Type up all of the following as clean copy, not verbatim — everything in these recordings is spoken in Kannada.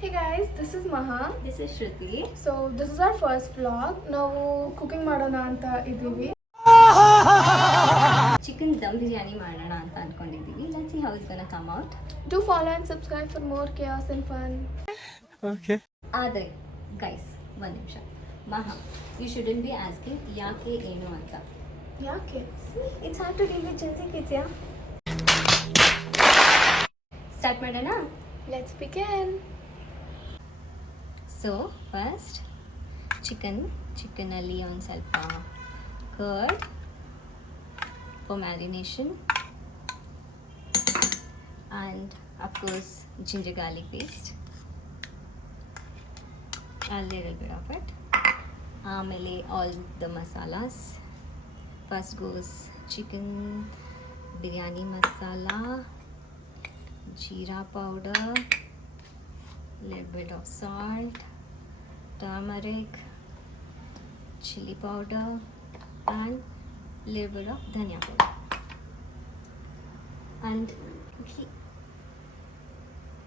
Hey guys, this is Maha. This is Shruti. So this is our first vlog. ನಾವು ಕುಕಿಂಗ್ ಮಾಡೋಣ ಅಂತ ಇದ್ದೀವಿ. ಚಿಕನ್ ದಮ್ ಬಿರಿಯಾನಿ ಮಾಡೋಣ ಅಂತ ಅನ್ಕೊಂಡಿದ್ದೀವಿ. Let's see how it's gonna come out. Do follow and subscribe for more chaos and fun. Okay. ಆದರೆ ಗೈಸ್ ಒಂದು ನಿಮಿಷ. ಮಹಾ, you shouldn't be asking ಯಾಕೆ ಏನು ಅಂತ. ಯಾಕೆ? See, it's hard to deal with Gen Z kids, yeah? Start ಮಾಡೋಣ? Let's begin. ಸೊ ಫಸ್ಟ್ ಚಿಕನಲ್ಲಿ ಒಂದು ಸ್ವಲ್ಪ curd for marination and of course ginger garlic paste a little bit of it. ಆಮೇಲೆ all the masalas. First goes chicken biryani masala, jeera powder, little bit of salt, turmeric, chili powder and little bit of dhania powder and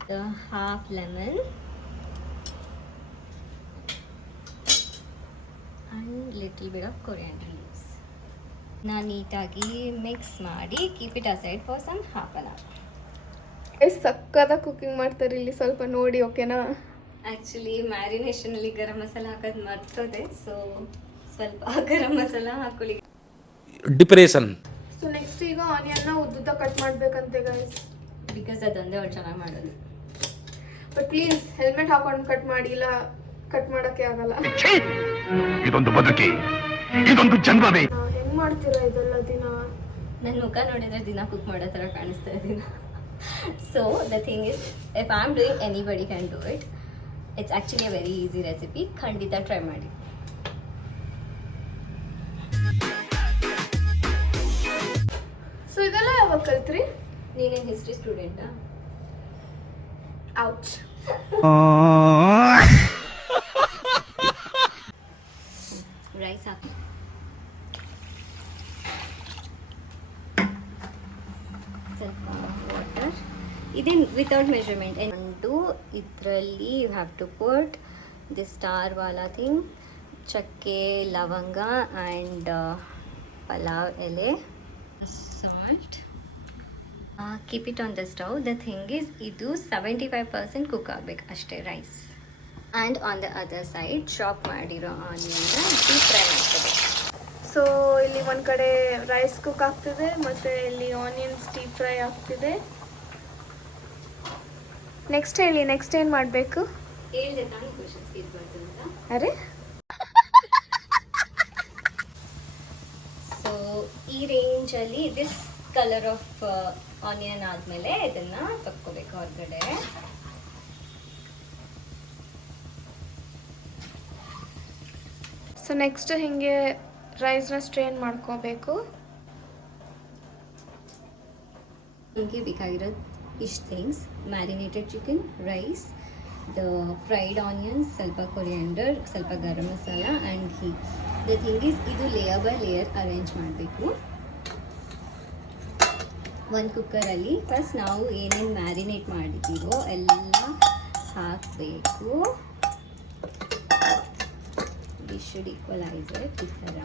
the half lemon and little bit of coriander leaves. ನಾನು ನೀಟಾಗಿ ಮಿಕ್ಸ್ ಮಾಡಿ keep it aside for some half an hour. ಸಕ್ಕದ ಕುಕಿಂಗ್ ಮಾಡ್ತಾರೆ ಇಲ್ಲಿ, ಸ್ವಲ್ಪ ನೋಡಿ ಓಕೆನಾ? ಆ್ಯಕ್ಚುಲಿ ಮ್ಯಾರಿನೇಷನಲ್ಲಿ ಗರಂ ಮಸಾಲ ಹಾಕೋದು ಮರ್ತೋದೆ, ಸೊ ಸ್ವಲ್ಪ ಗರಂ ಮಸಾಲ ಹಾಕೊಳ್ಳಿ. ಡಿಪ್ರೆಷನ್. ಸೊ ನೆಕ್ಸ್ಟ್ ಈಗ ಆನಿಯನ್ನ ಉದ್ದುದ್ದ ಕಟ್ ಮಾಡ್ಬೇಕಂತೆ ಗೈಸ್, ಬಿಕಾಸ್ ಅದೊಂದೇ ಅವ್ರು ಚೆನ್ನಾಗಿ ಮಾಡೋದು. ಬಟ್ ಪ್ಲೀಸ್ ಹೆಲ್ಮೆಟ್ ಹಾಕೊಂಡು ಕಟ್ ಮಾಡಿ, ಇಲ್ಲ ಕಟ್ ಮಾಡೋಕ್ಕೆ ಆಗಲ್ಲ. ಇದೊಂದು ಬದುಕಿ, ಇದೊಂದು ಜನ್ಮವೇ. ಹೆಂಗ್ ಮಾಡ್ತೀರಾ ಇದೆಲ್ಲ ದಿನ? ನನ್ನ ಮುಖ ನೋಡಿದ್ರೆ ದಿನ ಕುಕ್ ಮಾಡೋ ಥರ ಕಾಣಿಸ್ತಾ ಇದ್ದೀನಿ. So the thing is, if I am doing anybody can do it. It's actually a very easy recipe. ಖಂಡಿತ ಟ್ರೈ ಮಾಡಿ. ಸೊ ಇದೆಲ್ಲ ಯಾವಾಗ ಕಲ್ತ್ರಿ? ನೀನೇನು ಹಿಸ್ಟ್ರಿ ಸ್ಟೂಡೆಂಟಾ? ಔಚ್. ರೈಸ್ ಹಾಕಿ. ಸ್ವಲ್ಪ ವಾಟರ್. ಇದೇನು ವಿತೌಟ್ ಮೆಷರ್ಮೆಂಟ್. ಒಂದು ಇದರಲ್ಲಿ you have to put the star ವಾಲಾ ಥಿಂಗ್, ಚಕ್ಕೆ, ಲವಂಗ ಆ್ಯಂಡ್ ಪಲಾವ್ ಎಲೆ, salt. Keep it on the stove. The thing is, ಇದು 75% ಕುಕ್ ಆಗಬೇಕು ಅಷ್ಟೇ rice. And on the other side chop ಮಾಡಿರೋ ಆನಿಯನ್ನ ಡೀಪ್ ಫ್ರೈ ಮಾಡ್ಕೋಬೇಕು. ಸೊ ಇಲ್ಲಿ ಒಂದು ಕಡೆ ರೈಸ್ ಕುಕ್ ಆಗ್ತಿದೆ, ಮತ್ತು ಇಲ್ಲಿ ಆನಿಯನ್ಸ್ ಡೀಪ್ ಫ್ರೈ ಆಗ್ತಿದೆ. ನೆಕ್ಸ್ಟ್ ಹೇಳಿ, ನೆಕ್ಸ್ಟ್ ಏನು ಮಾಡಬೇಕು? ಹೇಳಿದೆ ತಾನೇ ಕ್ವಶನ್ಸ್ ಇರಬಾರ್ದು ಅಂತ. ಅರೆ, ಸೊ ಈ ರೇಂಜಲ್ಲಿ ದಿಸ್ ಕಲರ್ ಆಫ್ ಆನಿಯನ್ ಆದಮೇಲೆ ಇದನ್ನು ತಕ್ಕೋಬೇಕು ಹೊರಗಡೆ. ಸೊ ನೆಕ್ಸ್ಟ್ ಹಿಂಗೆ ರೈಸ್ನ ಸ್ಟ್ರೇನ್ ಮಾಡ್ಕೋಬೇಕು. ನಿಮಗೆ ಬೇಕಾಗಿರೋದು ಇಷ್ಟು things: marinated chicken, rice, the fried onions, ಸ್ವಲ್ಪ ಕೊರಿಯಾಂಡರ್, ಸ್ವಲ್ಪ garam masala and ghee. The thing is, ಇದು ಲೇಯರ್ ಬೈ ಲೇಯರ್ ಅರೇಂಜ್ ಮಾಡಬೇಕು. ಒಂದು ಕುಕ್ಕರಲ್ಲಿ ಫಸ್ಟ್ ನಾವು ಏನೇನು ಮ್ಯಾರಿನೇಟ್ ಮಾಡಿದ್ದೀವೋ ಎಲ್ಲ ಹಾಕಬೇಕು. ವಿ ಶುಡ್ ಈಕ್ವಲೈಸ್ ಇಟ್ ಈ ಥರ.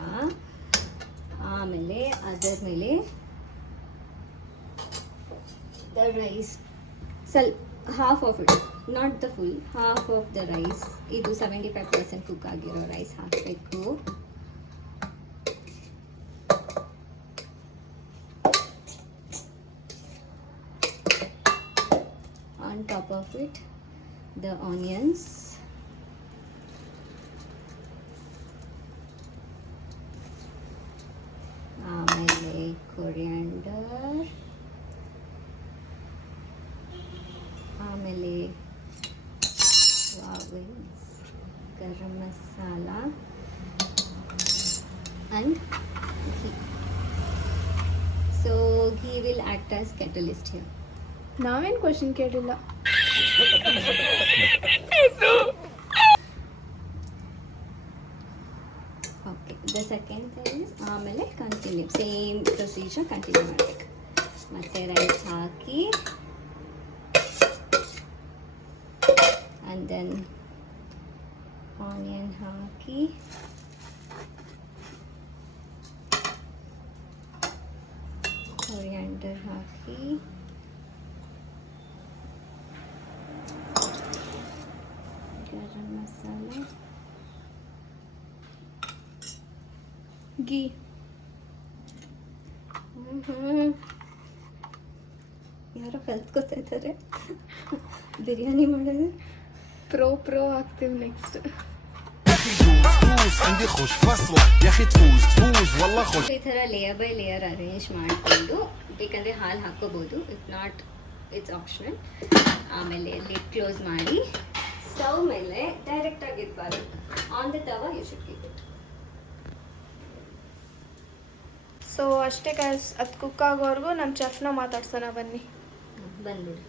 ಆಮೇಲೆ ಅದರ ಮೇಲೆ the rice, half of it, not the full, half of the rice. ಇದು 75% ಕುಕ್ ಆಗಿರೋ ರೈಸ್ ಹಾಕಬೇಕು. On top of it, the onions, ಆಮೇಲೆ ಕೊರಿಯಾಂಡರ್, ಆಮೇಲೆ garam masala and ghee. So ghee will act as catalyst here. ನಾವೇನು ಕ್ವಶನ್ ಕೇಳಿಲ್ಲ. Okay, the second thing is, ಆಮೇಲೆ ಕಂಟಿನ್ಯೂ ಸೇಮ್ ಪ್ರೊಸೀಜರ್ ಕಂಟಿನ್ಯೂ ಮಾಡಬೇಕು. ಮತ್ತು ರೈಸ್ ಹಾಕಿ and then onion haki, coriander haki, garam masala, ghee. ಯಾರೋ ಕಲ್ತ್ಕೊತಾ ಇದ್ದಾರೆ ಬಿರಿಯಾನಿ ಮಾಡೋದು. ಪ್ರೋ ಹಾಕ್ತೀವಿ ನೆಕ್ಸ್ಟ್. ಈ ಥರ ಲೇಯರ್ ಬೈ ಲೇಯರ್ ಅರೇಂಜ್ ಮಾಡಿಕೊಂಡು ಬೇಕಂದರೆ ಹಾಲು ಹಾಕೋಬೋದು, ಇಫ್ ನಾಟ್ ಇಟ್ಸ್ ಆಪ್ಷನಲ್. ಆಮೇಲೆ ಲಿಡ್ ಕ್ಲೋಸ್ ಮಾಡಿ ಸ್ಟವ್ ಮೇಲೆ ಡೈರೆಕ್ಟಾಗಿ ಇರಬಾರ್ದು, on the tawa you should keep it. So ಅಷ್ಟೇ ಗೈಸ್, ಅದು ಕುಕ್ ಆಗೋವರೆಗೂ ನಮ್ಮ ಚೆಫ್ನ ಮಾತಾಡ್ಸೋಣ ಬನ್ನಿ. ಬಂದ್ಬಿಡಿ.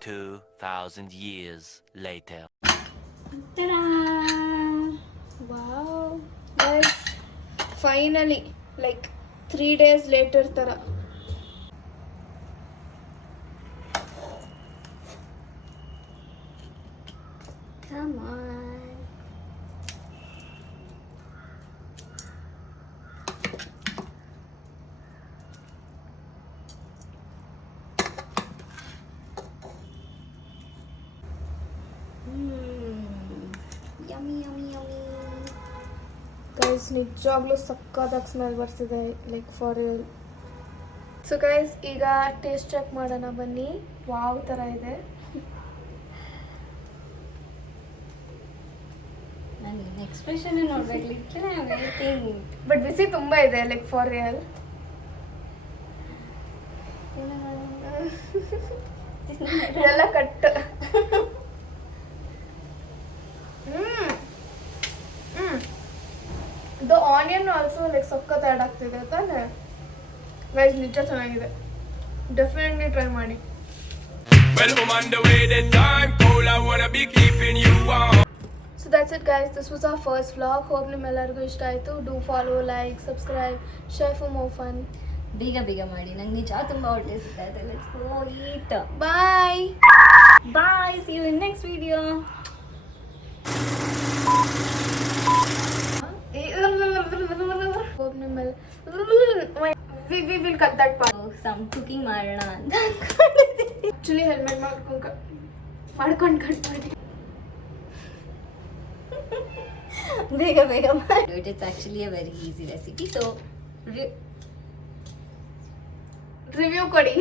2,000 years later. Ta-da! Wow guys, finally like 3 days later ಥರ. Come on. Yummy, yummy, yummy. Guys ನಿಜವಾಗ್ಲೂ ಸಕ್ಕತ್ತಾಗಿ ಸ್ಮೆಲ್ ಬರ್ತಿದೆ, like for real. So guys ಈಗ ಟೇಸ್ಟ್ ಚೆಕ್ ಮಾಡೋಣ ಬನ್ನಿ. ವಾವ್ ಥರ ಇದೆ. ನಾನು ಎಕ್ಸ್ಪ್ರೆಷನ್ ನೋಡ್ಬೇಕು, literally I am waiting. But ಬಿಸಿ ತುಂಬ ಇದೆ, ಲೈಕ್ ಫಾರ್ ರಿಯಲ್. ಇದೆಲ್ಲ ಕಟ್. ಇದು ಆನಿಯನ್ ಆಲ್ಸೋ ಲೈಕ್ ಸಕ್ಕತ್ ಆ್ಯಡ್ ಆಗ್ತಿದೆ ತಾನೆ ಗೈಸ್, ನಿಜ ಚೆನ್ನಾಗಿದೆ. ಡೆಫಿನೆಟ್ಲಿ ಟ್ರೈ ಮಾಡಿ. Well, I'm on the way, the time cold, I wanna be keeping you warm. So that's it guys, this was our first vlog. Hope ನಿಮ್ಮೆಲ್ಲರಿಗೂ ಇಷ್ಟ ಆಯಿತು. Do follow, like, subscribe, share for more fun. ಬೇಗ ಮಾಡಿ, ನಂಗೆ ನಿಜ ತುಂಬ ಹೊಟ್ಟೆ ಸಿಗ್ತಾ ಇದೆ. Let's go eat. Bye. Bye, see you in next video. Hope ನಿಮ್ಮೆಲ್ಲ we will cut that part. Some cooking ಮಾಡೋಣ ಅಂತ Actually ಹೆಲ್ಮೆಟ್ ಮಾಡ್ಕೊಂಡು ಕಟ್ ಮಾಡಿ. ಬೇಗ ಮಾಡಿ. It's actually a very easy recipe, so review ಕೊಡಿ.